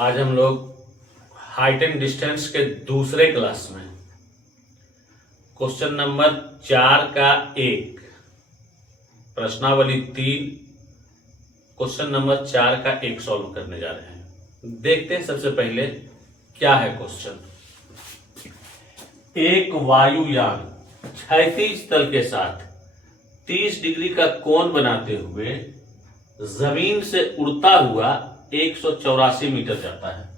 आज हम लोग हाइट एंड डिस्टेंस के दूसरे क्लास में क्वेश्चन नंबर 4 का 1 प्रश्नावली 3 क्वेश्चन नंबर 4 का 1 सॉल्व करने जा रहे हैं। देखते हैं सबसे पहले क्या है क्वेश्चन। एक वायुयान क्षैतिज तल के साथ 30 डिग्री का कोण बनाते हुए जमीन से उड़ता हुआ 184 मीटर जाता है।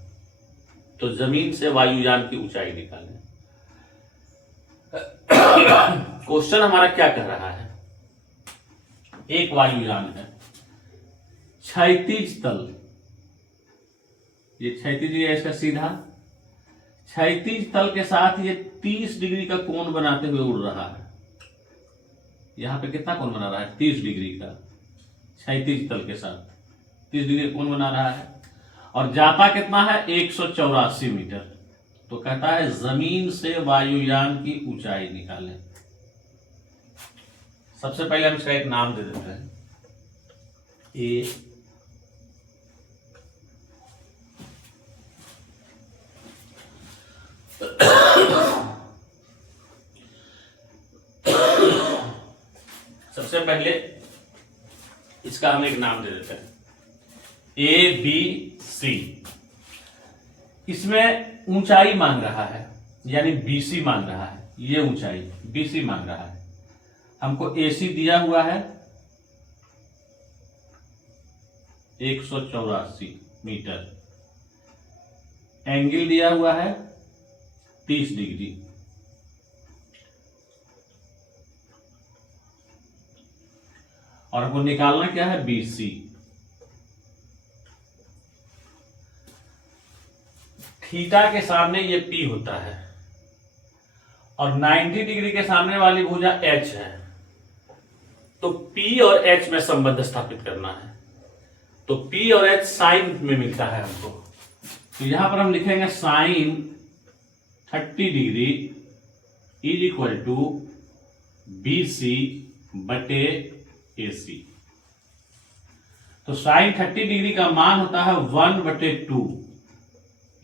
तो जमीन से वायुयान की ऊंचाई निकालें। क्वेश्चन हमारा क्या कह रहा है, एक वायुयान है क्षैतिज तल, ये क्षैतिज है, इसका सीधा क्षैतिज तल के साथ ये 30 डिग्री का कोण बनाते हुए उड़ रहा है। यहां पे कितना कोण बना रहा है? 30 डिग्री का, क्षैतिज तल के साथ 30 डिग्री कोण बना रहा है और जाता कितना है? 184 मीटर। तो कहता है जमीन से वायुयान की ऊंचाई निकालें। सबसे पहले हम इसका एक नाम दे देते हैं, ए सबसे पहले इसका हम एक नाम दे देते हैं ए बी सी। इसमें ऊंचाई मांग रहा है, यानी बीसी मांग रहा है, ये ऊंचाई बीसी मांग रहा है। हमको एसी दिया हुआ है 184 मीटर, एंगल दिया हुआ है 30 डिग्री, और हमको निकालना क्या है? बीसी। थीटा के सामने ये पी होता है और 90 डिग्री के सामने वाली भुजा एच है। तो पी और एच में संबंध स्थापित करना है। तो पी और एच साइन में मिलता है हमको। तो यहां पर हम लिखेंगे sine 30 degree is equal to B C बटे ए सी। तो साइन 30 डिग्री का मान होता है 1/2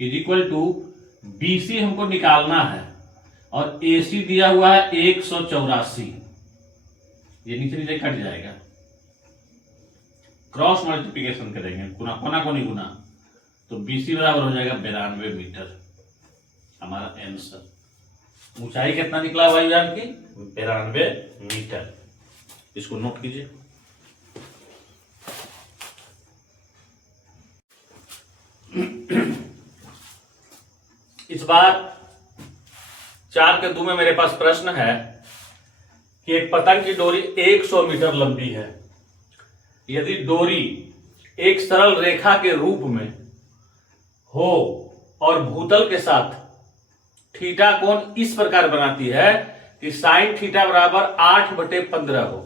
इज इक्वल टू बीसी हमको निकालना है और एसी दिया हुआ है 184। ये नीचे नीचे कट जाएगा, क्रॉस मल्टीप्लिकेशन करेंगे, गुना कोना कोनी गुना, तो बीसी बराबर हो जाएगा 92 मीटर। हमारा आंसर ऊंचाई कितना निकला वायुयान की? 92 मीटर। इसको नोट कीजिए। इस बार 4 के 2 में मेरे पास प्रश्न है कि एक पतंग की डोरी 100 मीटर लंबी है। यदि डोरी एक सरल रेखा के रूप में हो और भूतल के साथ थीटा कोण इस प्रकार बनाती है कि साइन थीटा बराबर 8/15 हो,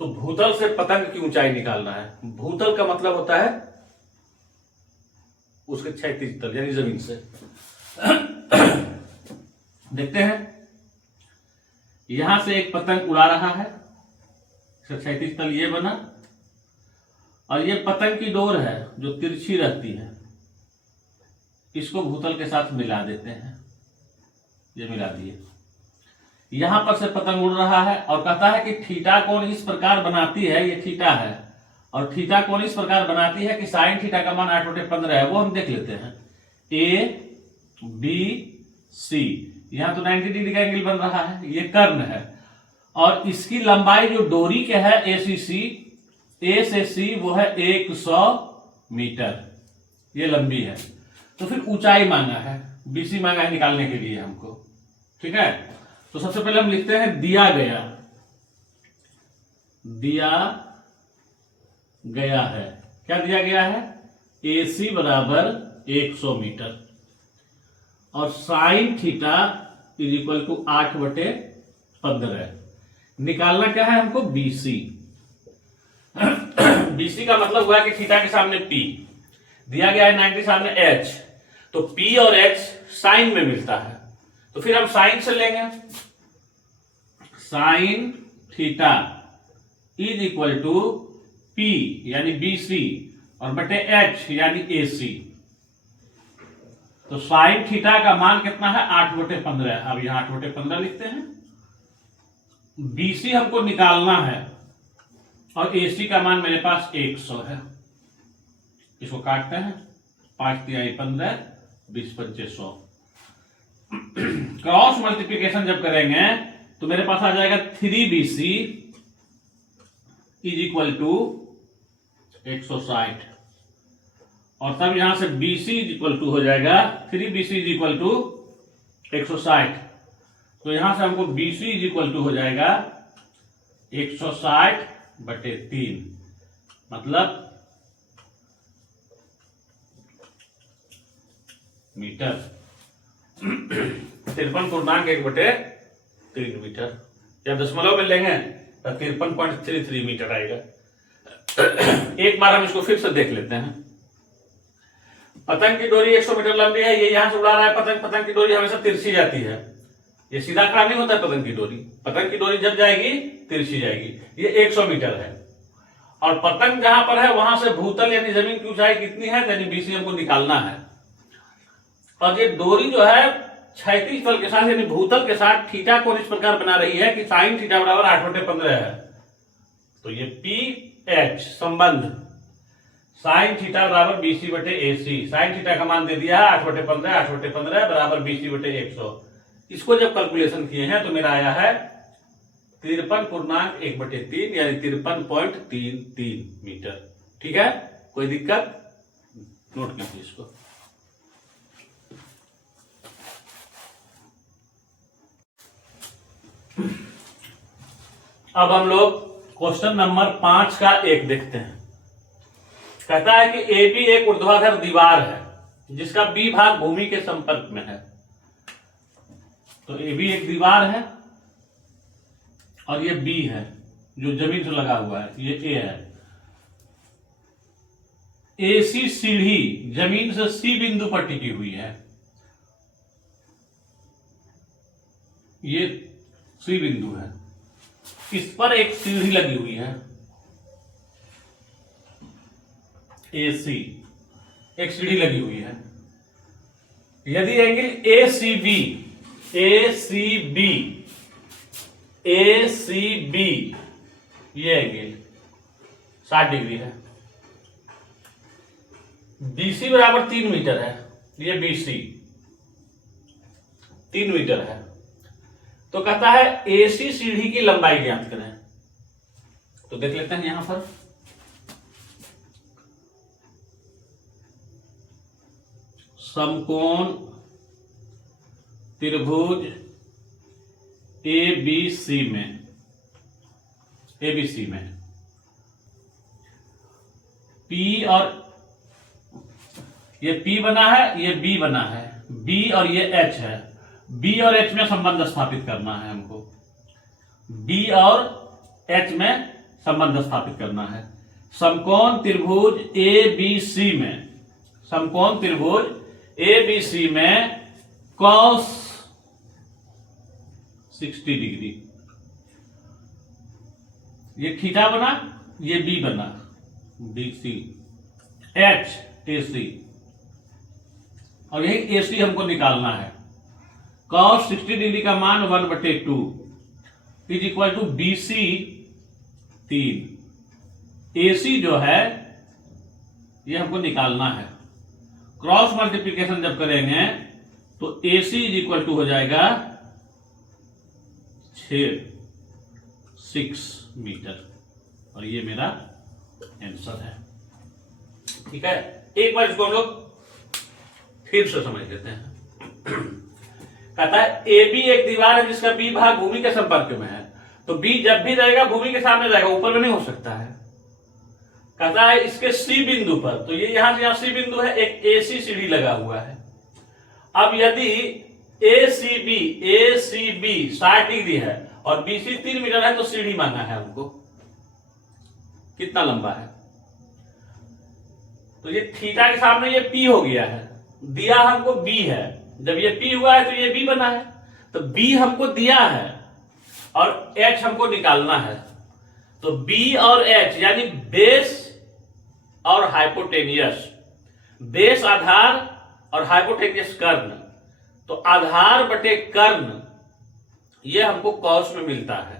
तो भूतल से पतंग की ऊंचाई निकालना है। भूतल का मतलब होता है उसके क्षैतिज तल, यानी जमीन से। देखते हैं, यहां से एक पतंग उड़ा रहा है, इसका क्षैतिज तल ये बना, और ये पतंग की डोर है जो तिरछी रहती है, इसको भूतल के साथ मिला देते हैं। ये मिला दिए। यहां पर से पतंग उड़ रहा है और कहता है कि थीटा कोण इस प्रकार बनाती है, ये थीटा है, और थीटा कोण इस प्रकार बनाती है कि साइन थीटा का मान 8/15 है। वो हम देख लेते हैं। ए बी सी, यहां तो 90 डिग्री का एंगल बन रहा है, ये कर्ण है, और इसकी लंबाई जो डोरी के है एसीसी, ए से सी वो है 100 मीटर, ये लंबी है। तो फिर ऊंचाई मांगा है, बीसी मांगा है निकालने के लिए हमको। ठीक है, तो सबसे पहले हम लिखते हैं दिया गया है। क्या दिया गया है? AC बराबर 100 मीटर और sine theta is equal to 8/15। निकालना क्या है हमको? BC। BC का मतलब हुआ कि थीटा के सामने P दिया गया है, 90 सामने H, तो P और H साइन में मिलता है। तो फिर हम साइन से लेंगे, sine theta is equal to P यानी BC और बटे एच यानी AC। तो साइन थीटा का मान कितना है 8/15। अब यहां 8/15 लिखते हैं। BC हमको निकालना है और AC का मान मेरे पास 100 है। इसको काटते हैं, 5 तिहाई 15, 20 पंचे 100। क्रॉस मल्टीप्लिकेशन जब करेंगे तो मेरे पास आ जाएगा 3BC इज इक्वल टू 160 और तब यहां से BC इज इक्वल टू हो जाएगा 3BC इज इक्वल टू 160। तो यहां से हमको BC इज इक्वल टू हो जाएगा 160/3 मतलब मीटर। 53.1/3 मीटर या दशमलव में लेंगे तो 53.33 मीटर आएगा। एक बार हम इसको फिर से देख लेते हैं। पतंग की डोरी 100 मीटर लंबी है, ये यहां से उड़ा रहा है पतंग। पतंग की डोरी हमेशा तिरछी जाती है, ये सीधा खड़ा नहीं होता है पतंग की डोरी। पतंग की डोरी जब जाएगी तिरछी जाएगी। ये 100 मीटर है और पतंग जहां पर है वहां से भूतल यानी जमीन की ऊंचाई कितनी है, यानी BC हमको निकालना है। और ये डोरी जो है क्षैतिज तल के साथ यानी भूतल के साथ थीटा कोण इस प्रकार बना रही है कि साइन थीटा बराबर 8/15 है। तो ये PH संबंध साइन थीटा बराबर BC/AC। साइन थीटा का मान दे दिया है 8/15, 8/15 बराबर BC/100। इसको जब कैलकुलेशन किए हैं तो मेरा आया है 53.1/3 यानी 53.33 मीटर। ठीक है, कोई दिक्कत? नोट कीजिए इसको। अब हम लोग क्वेश्चन नंबर 5 का 1 देखते हैं। कहता है कि AB एक ऊर्ध्वाधर दीवार है जिसका B भाग भूमि के संपर्क में है। तो AB एक दीवार है और ये B है जो जमीन से लगा हुआ है, ये A है। AC सीढ़ी जमीन से C बिंदु पर टिकी हुई है। ये C बिंदु है, इस पर एक सीढ़ी लगी हुई है AC, एक सीढ़ी लगी हुई है। यदि एंगल ACB ये एंगल 60 डिग्री है, BC बराबर 3 मीटर है, ये BC 3 मीटर है। तो कहता है AC सीढ़ी की लंबाई ज्ञात करें। तो देख लेते हैं यहां पर समकोण त्रिभुज ABC में P और ये P बना है, ये B बना है, B और ये H है। B और H में संबंध स्थापित करना है हमको, B और H में संबंध स्थापित करना है। समकोण त्रिभुज ABC में cos 60 डिग्री, ये थीटा बना, ये B बना, BC, H AC और यही AC हमको निकालना है। cos 60 डिग्री का मान 1/2 is equal to BC 3। AC जो है ये हमको निकालना है। क्रॉस मल्टीप्लिकेशन जब करेंगे तो AC इज इक्वल टू हो जाएगा 6 मीटर और ये मेरा आंसर है। ठीक है, एक बार इसको हम लोग फिर से समझ लेते हैं। कहता है AB एक दीवार है जिसका B भाग भूमि के संपर्क में है। तो B जब भी रहेगा भूमि के सामने रहेगा, ऊपर में नहीं हो सकता है। कहता है इसके C बिंदु पर, तो ये यहां से यहां C बिंदु है, एक AC सीढ़ी लगा हुआ है। अब यदि ACB 60 डिग्री है और BC 3 मीटर है तो सीढ़ी मांगा है हमको कितना लंबा है। तो ये थीटा के सामने ये P हो गया है, दिया हमको B है। जब ये P हुआ है तो ये B बना है। तो B हमको दिया है और H हमको निकालना है। तो B और H यानी बेस और हाइपोटेनियस, बेस आधार और हाइपोटेनियस कर्ण। तो आधार बटे कर्ण ये हमको कॉस में मिलता है।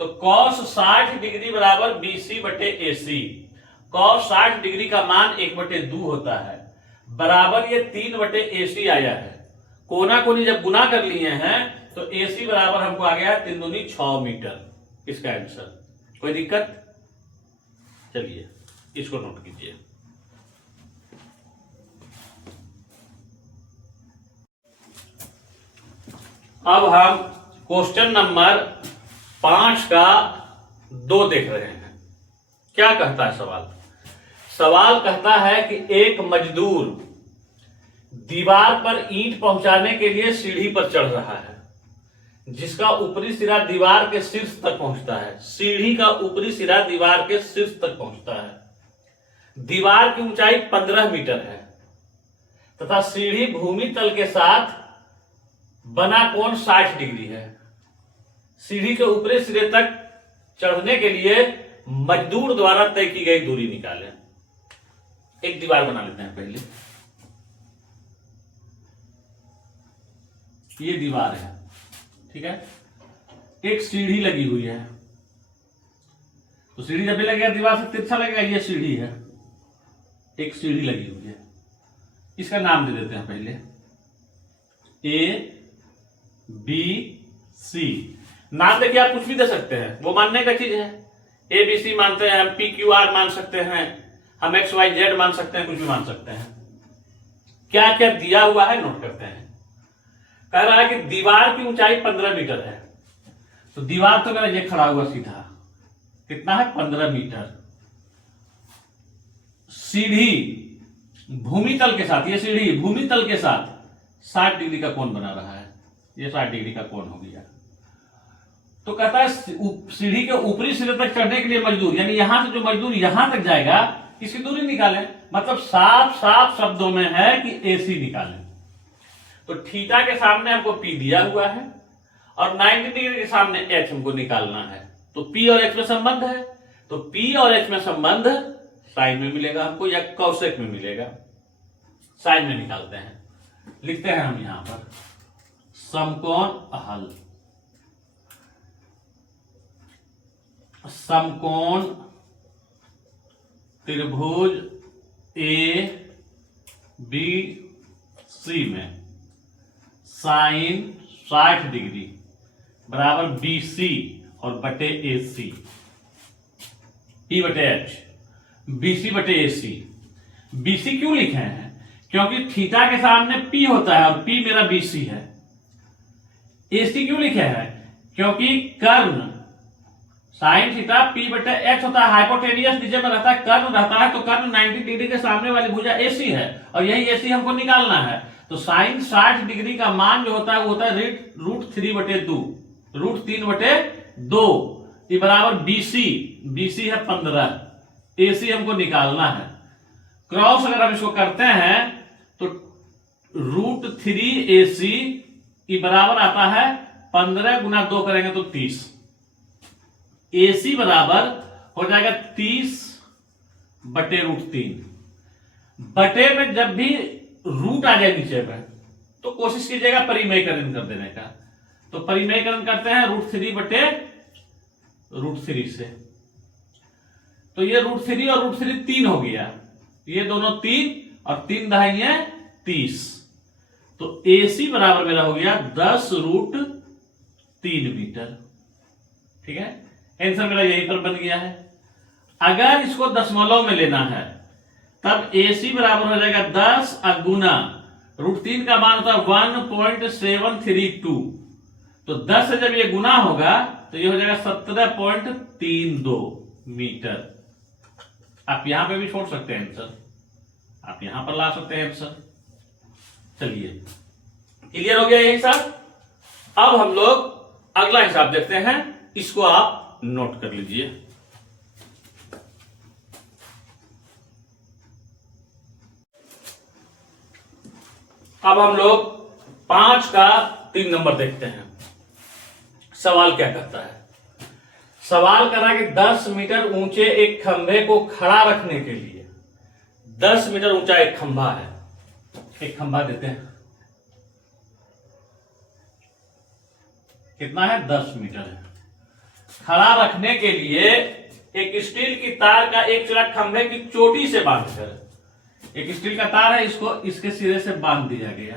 तो कॉस 60 डिग्री बराबर BC बटे AC। कॉस 60 डिग्री का मान 1/2 होता है, बराबर ये 3/AC आया है। कोना कोनी जब गुना कर लिए हैं तो AC बराबर हमको आ गया 3 दूनी 6 मीटर इसका आंसर। कोई दिक्कत? चलिए इसको नोट कीजिए। अब हम क्वेश्चन नंबर 5 का 2 देख रहे हैं। क्या कहता है सवाल? सवाल कहता है कि एक मजदूर दीवार पर ईंट पहुंचाने के लिए सीढ़ी पर चढ़ रहा है, जिसका ऊपरी सिरा दीवार के शीर्ष तक पहुंचता है। सीढ़ी का ऊपरी सिरा दीवार के शीर्ष तक पहुंचता है। दीवार की ऊंचाई 15 मीटर है तथा सीढ़ी भूमि तल के साथ बना कोण 60 डिग्री है। सीढ़ी के ऊपरी सिरे तक चढ़ने के लिए मजदूर द्वारा तय की गई दूरी निकालें। एक दीवार बना लेते हैं पहले। ये दीवार है, ठीक है। एक सीढ़ी लगी हुई है, तो सीढ़ी जब भी लगेगा दीवार से तिरछा लगेगा। ये सीढ़ी है, एक सीढ़ी लगी हुई है। इसका नाम दे देते हैं पहले ABC। नाम देखिए, आप कुछ भी दे सकते हैं, वो मानने का चीज है। ABC मानते हैं हम, PQR मान सकते हैं हम, XYZ मान सकते हैं, कुछ भी मान सकते हैं। क्या क्या दिया हुआ है नोट करते हैं। कह रहा है कि दीवार की ऊंचाई 15 मीटर है, तो दीवार तो मेरा ये खड़ा हुआ सीधा कितना है 15 मीटर। सीढ़ी भूमि तल के साथ, ये सीढ़ी भूमि तल के साथ 60 डिग्री का कोण बना रहा है। ये 60 डिग्री का कोण हो गया। तो कहता है सीढ़ी के ऊपरी सिरे तक चढ़ने के लिए मजदूर, यानी यहां से जो मजदूर यहां तक जाएगा इसकी दूरी निकालें। मतलब साफ साफ शब्दों में है कि AC निकालें। तो थीटा के सामने हमको P दिया हुआ है और 90 डिग्री के सामने H हमको निकालना है। तो P और H में संबंध है, तो P और H में संबंध साइन में मिलेगा हमको या कौशिक में मिलेगा। साइन में निकालते हैं, लिखते हैं हम यहां पर समकोण हल। समकोण त्रिभुज ABC में साइन 60 डिग्री बराबर BC और बटे AC, P बटे H, BC बटे AC। BC क्यों लिखे हैं? क्योंकि थीटा के सामने P होता है और P मेरा BC है। AC क्यों लिखे हैं? क्योंकि कर्ण साइन थीटा P बटे H होता है, हाइपोटेनियस नीचे में रहता है, कर्ण रहता है, तो कर्ण 90 डिग्री के सामने वाली भुजा AC है और यही AC हमको निकालना है। तो साइन 60 डिग्री का मान जो होता है वो होता है √3/2, √3/2। ये बराबर BC है 15, AC हमको निकालना है। क्रॉस अगर हम इसको करते हैं तो √3AC ये बराबर आता है 15 गुना 2 करेंगे तो 30। AC बराबर हो जाएगा 30/√3। बटे में जब भी रूट आ जाए नीचे में तो कोशिश कीजिएगा परिमेयकरण कर देने का। तो परिमेयकरण करते हैं √3/√3 से, तो ये √3 और √3 3 हो गया, ये दोनों 3 और 3 दहाइए 30। तो AC बराबर मेरा हो गया 10√3 मीटर। ठीक है, आंसर मेरा यहीं पर बन गया है। अगर इसको दशमलव में लेना है तब AC बराबर हो जाएगा 10 गुना √3 का मान होता है 1.732। तो 10 से जब ये गुना होगा तो ये हो जाएगा 17.32 मीटर। आप यहां पे भी छोड़ सकते हैं आंसर, आप यहां पर ला सकते हैं आंसर। चलिए, क्लियर हो गया ये हिसाब। अब हम लोग अगला हिसाब देखते हैं, इसको आप नोट कर लीजिए। अब हम लोग 5 का 3 नंबर देखते हैं। सवाल क्या कहता है? सवाल करा कि 10 मीटर ऊंचे एक खंभे को खड़ा रखने के लिए, 10 मीटर ऊंचा एक खंभा है, एक खंभा देते हैं, कितना है 10 मीटर है। खड़ा रखने के लिए एक स्टील की तार का एक सिरा खंभे की चोटी से बांधकर, एक स्टील का तार है, इसको इसके सिरे से बांध दिया गया,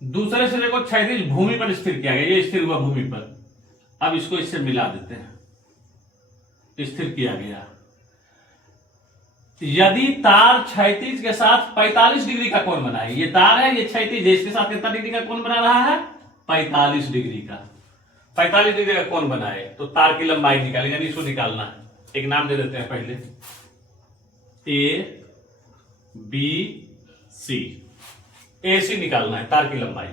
दूसरे सिरे को क्षैतिज भूमि पर स्थिर किया गया, ये स्थिर हुआ भूमि पर। अब इसको इससे मिला देते हैं, स्थिर किया गया। यदि तार क्षैतिज के साथ 45 डिग्री का कोण बनाए, ये तार है, ये क्षैतिज है, इसके साथ कितना डिग्री का कोण बना रहा है 45 डिग्री का, 45 डिग्री का कोण बनाए तो तार की लंबाई निकालेंगे, यानी इसको निकालना है। एक नाम दे देते हैं पहले, ए बी सी, ए सी निकालना है तार की लंबाई,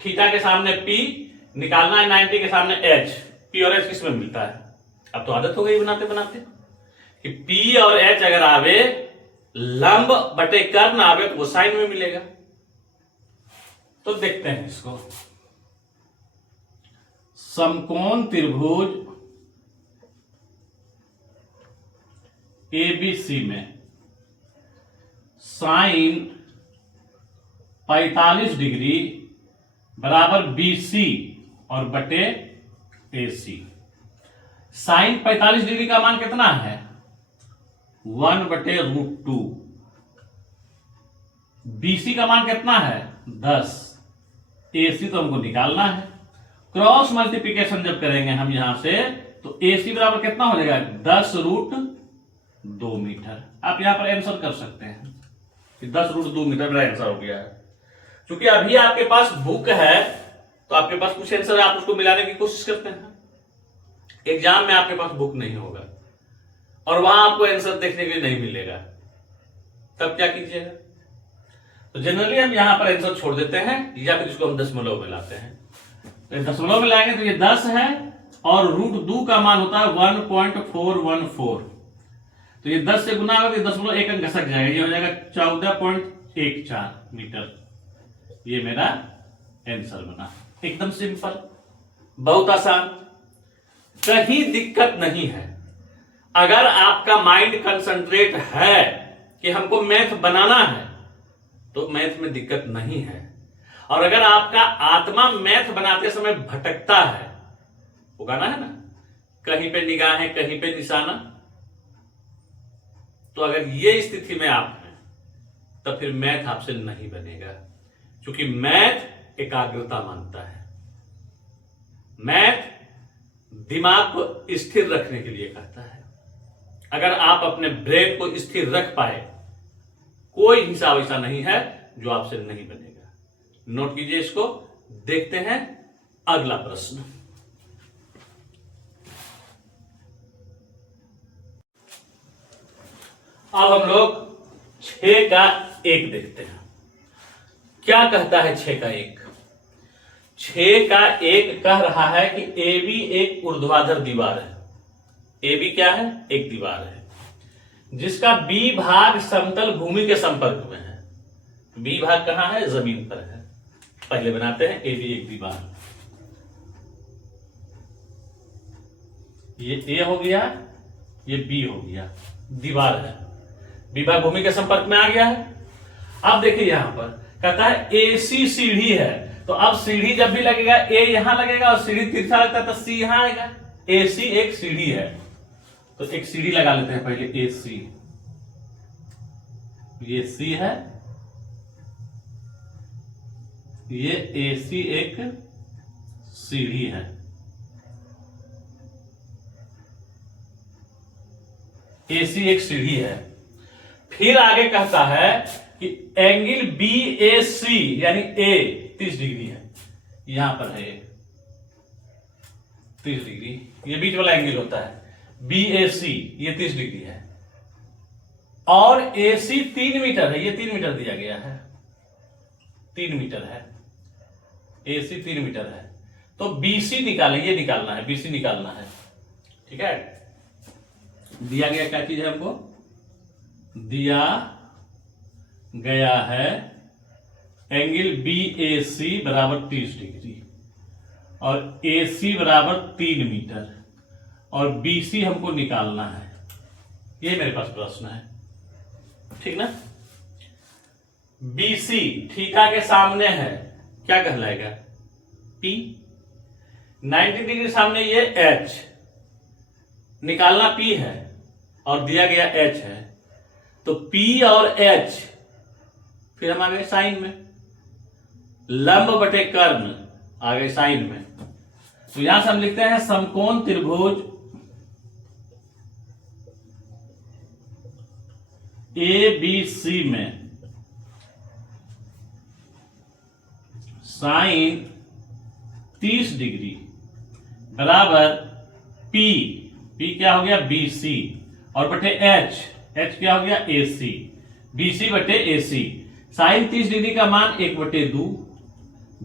थीटा के सामने पी निकालना है, 90 के सामने एच, पी और एच किसमें मिलता है, अब तो आदत हो गई बनाते बनाते कि पी और एच अगर आवे लंब बटे कर्ण आवे तो वो साइन में मिलेगा। तो देखते हैं इसको, समकोण त्रिभुज एबीसी में साइन 45 डिग्री बराबर बीसी और बटे एसी। साइन 45 डिग्री का मान कितना है 1/√2। बीसी का मान कितना है 10। एसी तो हमको निकालना है। क्रॉस मल्टीप्लिकेशन जब करेंगे हम यहां से तो एसी बराबर कितना हो जाएगा 10√2 मीटर। आप यहां पर आंसर कर सकते हैं कि 10√2 मीटर मेरा आंसर हो गया है। क्योंकि अभी आपके पास बुक है तो आपके पास कुछ आंसर आप उसको मिलाने की कोशिश करते हैं। एग्जाम में आपके पास बुक नहीं होगा और वहां आपको आंसर देखने के लिए नहीं मिलेगा, तब क्या कीजिएगा? तो जनरली हम यहां पर आंसर छोड़ देते हैं या फिर इसको हम दशमलव में लाते हैं। तो दशमलव में लाएंगे तो ये 10 है और √2 का मान होता है 1.414। तो ये 10 से गुना होगा तो दशमलव एक अंक घसक जाएगा, ये हो जाएगा 14.14 मीटर। ये मेरा आंसर बना। एकदम सिंपल, बहुत आसान, कहीं दिक्कत नहीं है। अगर आपका माइंड कंसंट्रेट है कि हमको मैथ बनाना है तो मैथ में दिक्कत नहीं है। और अगर आपका आत्मा मैथ बनाते समय भटकता है, वो गाना है ना, कहीं पे निगाहें कहीं पे निशाना, तो अगर ये स्थिति में आप हैं तब फिर मैथ आपसे नहीं बनेगा। क्योंकि मैथ एकाग्रता मांगता है, मैथ दिमाग को स्थिर रखने के लिए कहता है। अगर आप अपने ब्रेन को स्थिर रख पाए, कोई हिसाब ऐसा नहीं है जो आपसे नहीं बनेगा। नोट कीजिए इसको। देखते हैं अगला प्रश्न। अब हम लोग 6 का 1 देखते हैं। क्या कहता है 6 का 1? 6 का 1 कह रहा है कि AB एक ऊर्ध्वाधर दीवार है। AB क्या है? एक दीवार है जिसका B भाग समतल भूमि के संपर्क में है। B भाग कहां है? जमीन पर है। पहले बनाते हैं AB एक दीवार। ये A हो गया, ये B हो गया, दीवार है। B भाग भूमि के संपर्क में आ गया है। अब देखिए यहां पर कहता है AC सीढ़ी है, तो अब सीढ़ी जब भी लगेगा A यहां लगेगा और सीढ़ी तिरछा लगता है तो C यहां आएगा। AC एक सीढ़ी है, तो एक सीढ़ी लगा लेते हैं पहले AC। ये C है, ये AC एक सीढ़ी है। AC एक सीढ़ी है। फिर आगे कहता है कि एंगल BAC यानी A 30 डिग्री है, यहां पर है 30 डिग्री, ये बीच वाला एंगल होता है। BAC ये 30 डिग्री है और AC 3 मीटर है, ये 3 मीटर दिया गया है, 3 मीटर है, AC 3 मीटर है। तो BC निकालें, ये निकालना है, BC निकालना है। ठीक है, दिया गया क्या चीज है हमको? दिया गया है एंगल BAC बराबर 30 डिग्री और AC बराबर 3 मीटर और BC हमको निकालना है। ये मेरे पास प्रश्न है, ठीक ना। BC थीटा के सामने है, क्या कहलाएगा? P। 90 डिग्री सामने ये H, निकालना P है और दिया गया H है, तो P और H, फिर हम आ गए साइन में, लंब बटे कर्ण आ गए साइन में। तो यहां से हम लिखते हैं समकोण त्रिभुज ABC में साइन 30 डिग्री बराबर P क्या हो गया? BC और बटे H क्या हो गया? AC। BC बटे AC। साइन 30 डिग्री का मान 1/2,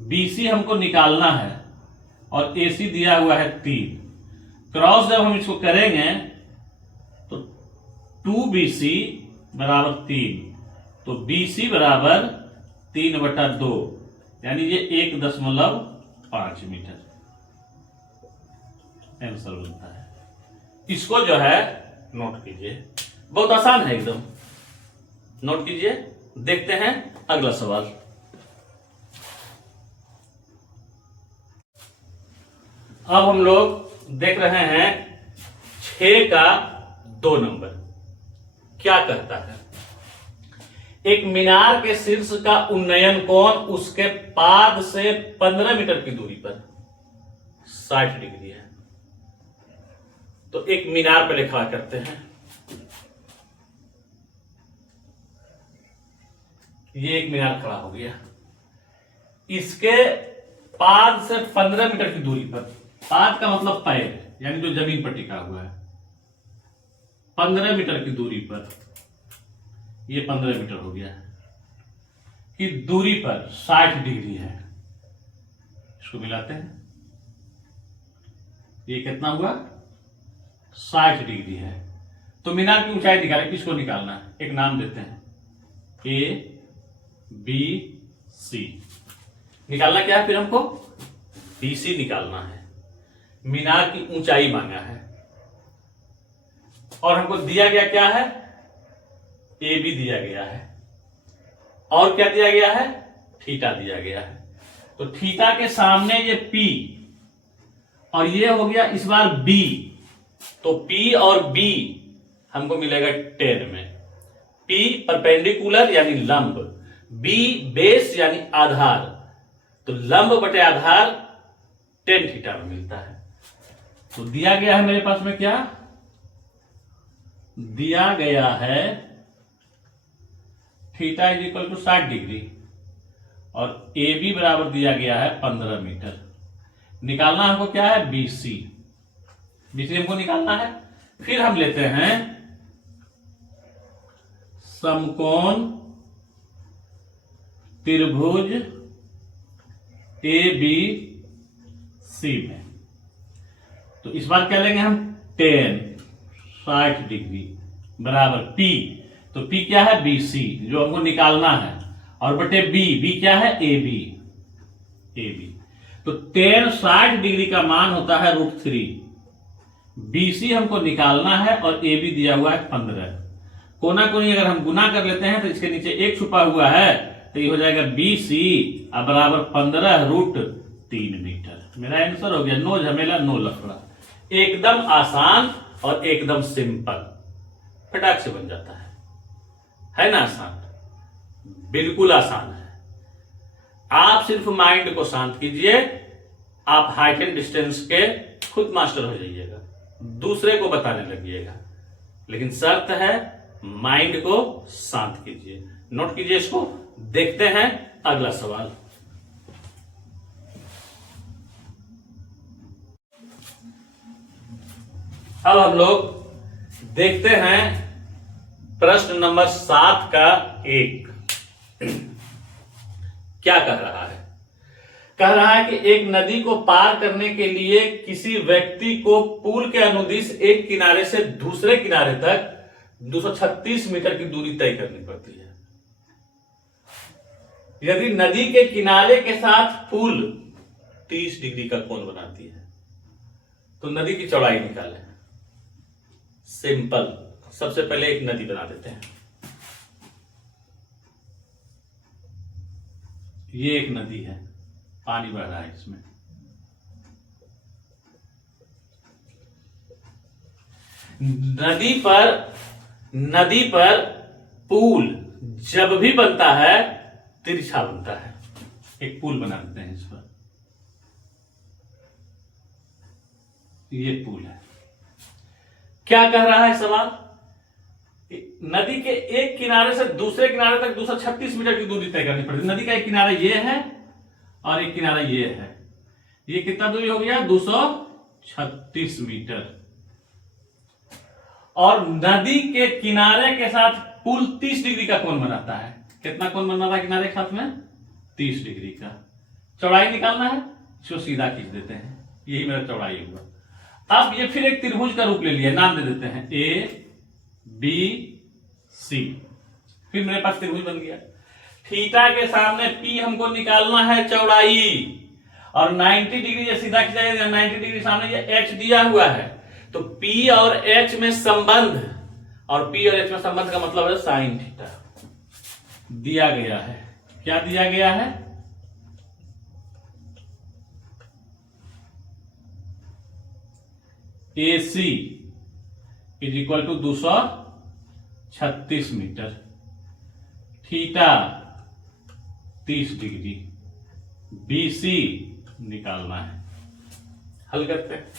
BC हमको निकालना है और AC दिया हुआ है 3। क्रॉस जब हम इसको करेंगे तो 2BC बराबर 3, तो BC बराबर 3/2, यानी ये 1.5 मीटर आंसर बनता है। इसको जो है नोट कीजिए, बहुत आसान है एकदम, नोट कीजिए। देखते हैं अगला सवाल। अब हम लोग देख रहे हैं 6 का 2 नंबर क्या कहता है। एक मीनार के शीर्ष का उन्नयन कोण उसके पाद से 15 मीटर की दूरी पर 60 डिग्री है। तो एक मीनार पर लिखा करते हैं, ये एक मीनार खड़ा हो गया, इसके पाद से 15 मीटर की दूरी पर, पाद का मतलब पैर यानी जो जमीन पर टिका हुआ है, 15 मीटर की दूरी पर, ये 15 मीटर हो गया कि दूरी पर 60 डिग्री है। इसको मिलाते हैं, ये कितना हुआ? 60 डिग्री है। तो मीनार की ऊंचाई निकालें, किसको निकालना है? एक नाम देते हैं ABC। निकालना क्या है फिर हमको? BC निकालना है। मीनार की ऊंचाई मांगा है और हमको दिया गया क्या है? AB दिया गया है और क्या दिया गया है? थीटा दिया गया है। तो थीटा के सामने ये P और ये हो गया इस बार B, तो P और B हमको मिलेगा 10 में। P परपेंडिकुलर यानी लंब, B बेस यानी आधार, तो लंब बटे आधार 10 थीटा में मिलता है। तो दिया गया है मेरे पास में क्या दिया गया है? Theta is equal to 60 degree और AB बराबर दिया गया है 15 मीटर। निकालना हमको क्या है? BC हमको निकालना है। फिर हम लेते हैं समकोण त्रिभुज ABC में, तो इस बार क्या लेंगे हम? 60 डिग्री बराबर P, तो P क्या है? BC जो हमको निकालना है और बटे B क्या है? AB। तो 60 डिग्री का मान होता है √3। BC हमको निकालना है और AB दिया हुआ है 15। कोना कोनी अगर हम गुना कर लेते हैं तो इसके नीचे 1 छुपा हुआ है, तो ये हो जाएगा BC बराबर 15√3 मीटर। मेरा आंसर हो गया। नो झमेला नो लफड़ा, एकदम आसान और एकदम सिंपल, फटाक से बन जाता है ना आसान? बिल्कुल आसान है। आप सिर्फ माइंड को शांत कीजिए, आप हाइट एंड डिस्टेंस के खुद मास्टर हो जाइएगा, दूसरे को बताने लगिएगा, लेकिन शर्त है माइंड को शांत कीजिए। नोट कीजिए इसको। देखते हैं अगला सवाल। अब हम लोग देखते हैं प्रश्न नंबर 7 का 1 क्या कह रहा है। कह रहा है कि एक नदी को पार करने के लिए किसी व्यक्ति को पुल के अनुदिश एक किनारे से दूसरे किनारे तक 236 मीटर की दूरी तय करनी पड़ती है। यदि नदी के किनारे के साथ पुल 30 डिग्री का कोण बनाती है। तो नदी की चौड़ाई निकालें। सिंपल, सबसे पहले एक नदी बना देते हैं। ये एक नदी है, पानी बह रहा है इसमें। नदी पर पुल जब भी बनता है तिरछा बनता है। एक पुल बना देते हैं इस पर। ये पुल है। क्या कह रहा है सवाल? नदी के एक किनारे से दूसरे किनारे तक 236 मीटर की दूरी तय करनी पड़ती है। नदी का एक किनारा ये है और एक किनारा ये है। ये कितना दूरी हो गया? 236 मीटर। और नदी के किनारे के साथ पुल 30 डिग्री का कोण बनाता है। कितना कोण बन रहा है किनारे के साथ में? 30 डिग्री का। चौड़ाई निकालना है, इसको सीधा खींच देते हैं। यही मेरा चौड़ाई हुआ। अब ये फिर एक त्रिभुज का रूप ले लिया, नाम दे देते हैं ए बी सी। फिर मेरे पास त्रिभुज बन गया। थीटा के सामने पी हमको निकालना है चौड़ाई, और 90 डिग्री ये सीधा खींचा जाएगा। 90 डिग्री सामने ये एच दिया हुआ है, तो पी और एच में संबंध, और पी और एच में संबंध का मतलब है साइन थीटा दिया गया है। क्या दिया गया है? AC is equal to 236 meter, theta 30 degree, BC निकालना है। हल करते हैं।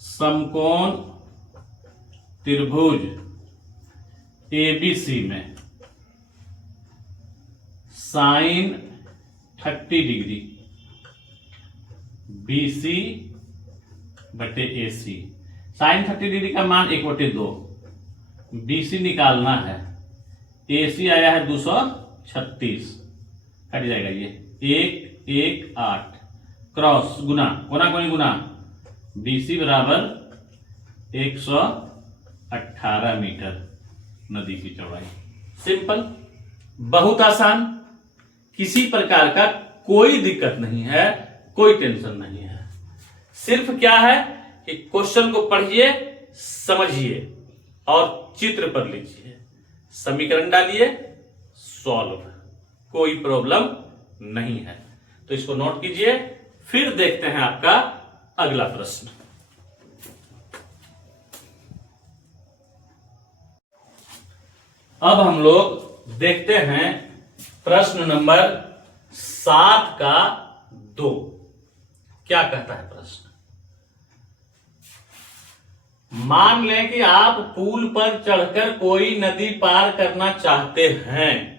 समकोण त्रिभुज ABC में साइन 30 डिग्री BC बटे AC। साइन 30 डिग्री का मान 1/2, BC निकालना है। AC आया है 236, कट जाएगा ये 1 1 8, क्रॉस गुना गुना कोई गुना, BC बराबर 118 मीटर नदी की चौड़ाई। सिंपल, बहुत आसान, किसी प्रकार का कोई दिक्कत नहीं है, कोई टेंशन नहीं है। सिर्फ क्या है कि क्वेश्चन को पढ़िए, समझिए और चित्र पर लीजिए, समीकरण डालिए, सॉल्व। कोई प्रॉब्लम नहीं है। तो इसको नोट कीजिए। फिर देखते हैं आपका अगला प्रश्न। अब हम लोग देखते हैं प्रश्न नंबर 7 का 2। क्या कहता है प्रश्न? मान लें कि आप पुल पर चढ़कर कोई नदी पार करना चाहते हैं।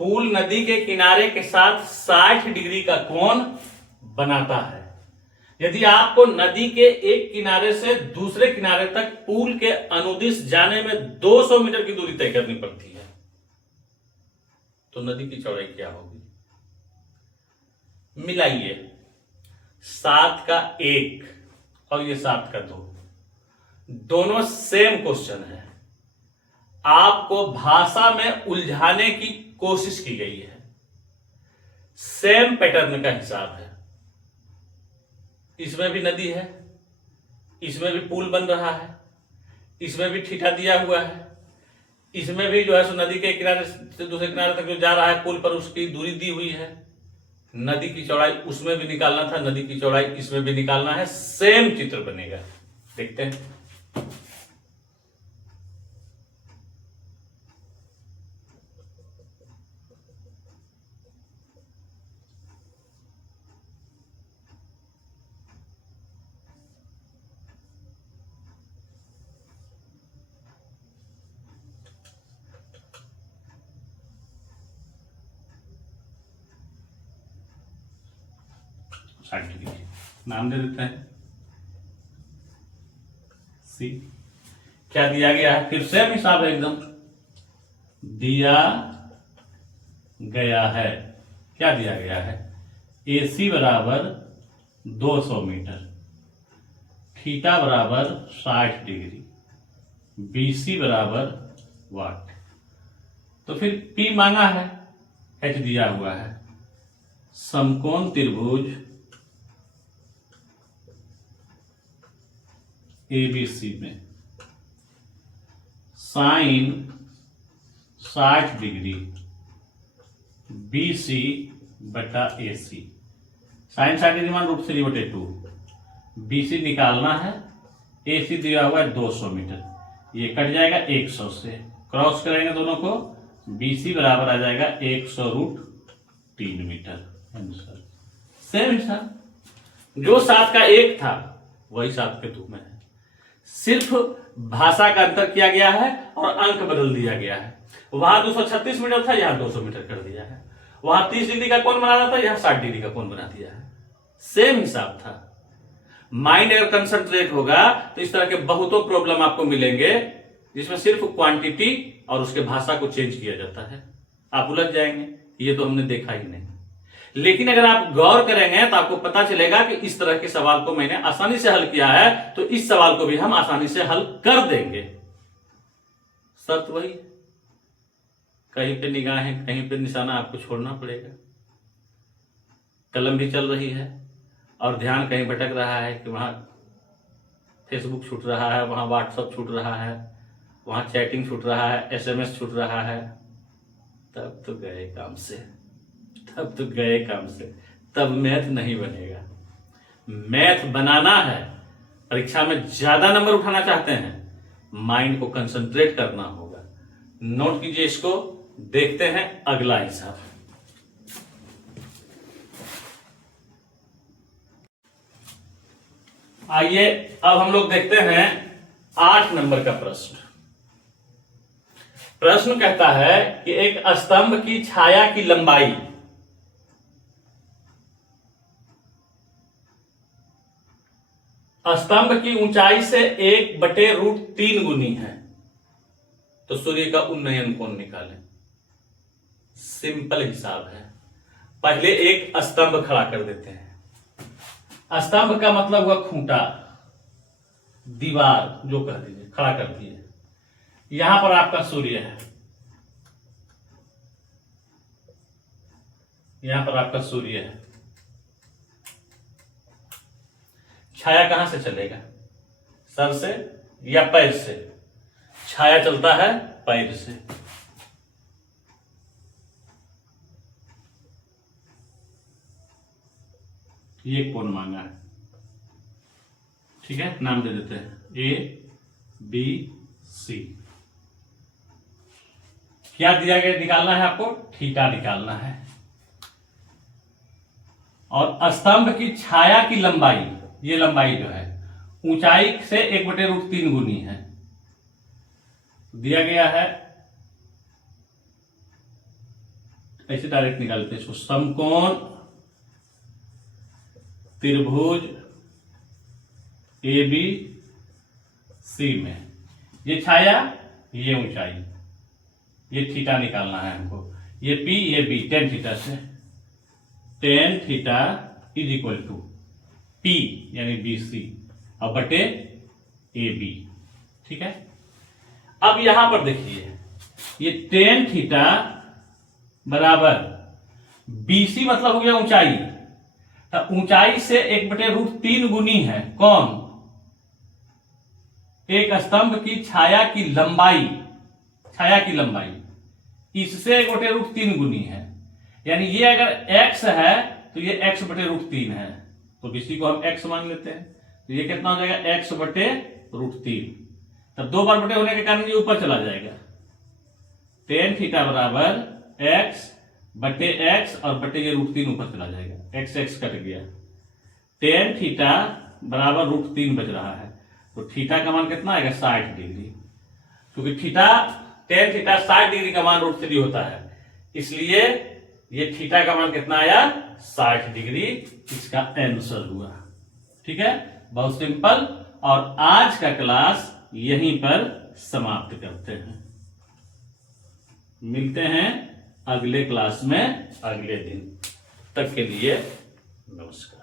पुल नदी के किनारे के साथ 60 डिग्री का कोण बनाता है। यदि आपको नदी के एक किनारे से दूसरे किनारे तक पुल के अनुदिश जाने में 200 मीटर की दूरी तय करनी पड़ती है, तो नदी की चौड़ाई क्या होगी? मिलाइए, 7 का 1 और ये 7 का 2, दोनों सेम क्वेश्चन है। आपको भाषा में उलझाने की कोशिश की गई है। सेम पैटर्न का हिसाब है। इसमें भी नदी है, इसमें भी पुल बन रहा है, इसमें भी थीटा दिया हुआ है, इसमें भी जो है सो नदी के किनारे से दूसरे किनारे तक जो जा रहा है पुल पर, उसकी दूरी दी हुई है। नदी की चौड़ाई उसमें भी निकालना था, नदी की चौड़ाई इसमें भी निकालना है। सेम चित्र बनेगा, देखते हैं। नाम दे देते हैं सी। क्या दिया गया है? फिर सेम हिसाब है, एकदम दिया गया है। क्या दिया गया है? AC बराबर 200 मीटर, थीटा बराबर 60 डिग्री, BC बराबर वाट। तो फिर P मांगा है, H दिया हुआ है, समकोण त्रिभुज ABC में साइन 60 डिग्री BC बटा AC। साइन 60 डिग्री मान √3/2, BC निकालना है, AC दिया हुआ है 200 मीटर, ये कट जाएगा 100 से, क्रॉस करेंगे दोनों को, BC बराबर आ जाएगा 100√3 मीटर। आंसर सेम हिसाब, जो 7 का 1 था वही 7 के 2 में है, सिर्फ भाषा का अंतर किया गया है और अंक बदल दिया गया है। वहां 236 मीटर था, यहां 200 मीटर कर दिया है। वहां 30 डिग्री का कोण बनाना था, यहां 60 डिग्री का कोण बना दिया है। सेम हिसाब था। माइंड अगर कंसंट्रेट होगा तो इस तरह के बहुतों प्रॉब्लम आपको मिलेंगे जिसमें सिर्फ क्वांटिटी और उसके भाषा को चेंज किया जाता है। आप उलझ जाएंगे, ये तो हमने देखा ही नहीं। लेकिन अगर आप गौर करेंगे तो आपको पता चलेगा कि इस तरह के सवाल को मैंने आसानी से हल किया है, तो इस सवाल को भी हम आसानी से हल कर देंगे। शर्त वही, कहीं पे निगाहें, कहीं पे निशाना आपको छोड़ना पड़ेगा। कलम भी चल रही है और ध्यान कहीं भटक रहा है कि वहां फेसबुक छूट रहा है, वहां व्हाट्सएप छूट रहा है, वहां चैटिंग छूट रहा है, SMS छूट रहा है, तब तो गए काम से, तब तो गए काम से। तब मैथ नहीं बनेगा। मैथ बनाना है, परीक्षा में ज्यादा नंबर उठाना चाहते हैं, माइंड को कंसंट्रेट करना होगा। नोट कीजिए इसको। देखते हैं अगला हिसाब। आइए अब हम लोग देखते हैं 8 नंबर का प्रश्न। प्रश्न कहता है कि एक स्तंभ की छाया की लंबाई स्तंभ की ऊंचाई से 1/√3 गुनी है, तो सूर्य का उन्नयन कोण निकालें। सिंपल हिसाब है। पहले एक स्तंभ खड़ा कर देते हैं। स्तंभ का मतलब हुआ खूंटा, दीवार जो कह दीजिए, खड़ा कर दिए। यहां पर आपका सूर्य है, यहां पर आपका सूर्य है। छाया कहां से चलेगा? सर से या पैर से? छाया चलता है पैर से। ये कोण मांगा है, ठीक है, नाम दे देते हैं ABC। क्या दिया गया निकालना है आपको? थीटा निकालना है। और स्तंभ की छाया की लंबाई, ये लंबाई जो है ऊंचाई से 1/√3 गुनी है, दिया गया है। ऐसे डायरेक्ट निकालते हैं इसको। समकोण त्रिभुज ABC में ये छाया, ये ऊंचाई, ये थीटा निकालना है हमको। ये P, ये B, tan थीटा से। tan थीटा = P यानी BC और बटे AB, ठीक है। अब यहां पर देखिए, ये tan थीटा बराबर BC मतलब हो गया ऊंचाई, तो ऊंचाई से 1/√3 गुनी है कौन? एक स्तंभ की छाया की लंबाई, छाया की लंबाई इससे 1/√3 गुनी है। यानी ये अगर x है तो ये x/√3 है, तो BC को हम x मान लेते हैं। तो ये कितना हो जाएगा? x/√3। तब 2 बार बटे होने के कारण ये ऊपर चला जाएगा। tan थीटा बराबर x/x और बटे ये √3 ऊपर चला जाएगा, x कट गया। tan थीटा बराबर √3 बच रहा है, तो थीटा का मान कितना आएगा? 60 डिग्री। क्योंकि tan थीटा 60 डिग्री का मान √3 होता है, इसलिए ये थीटा का मान कितना आया? 60 डिग्री। इसका आंसर हुआ, ठीक है। बहुत सिंपल। और आज का क्लास यहीं पर समाप्त करते हैं। मिलते हैं अगले क्लास में अगले दिन। तक के लिए नमस्कार।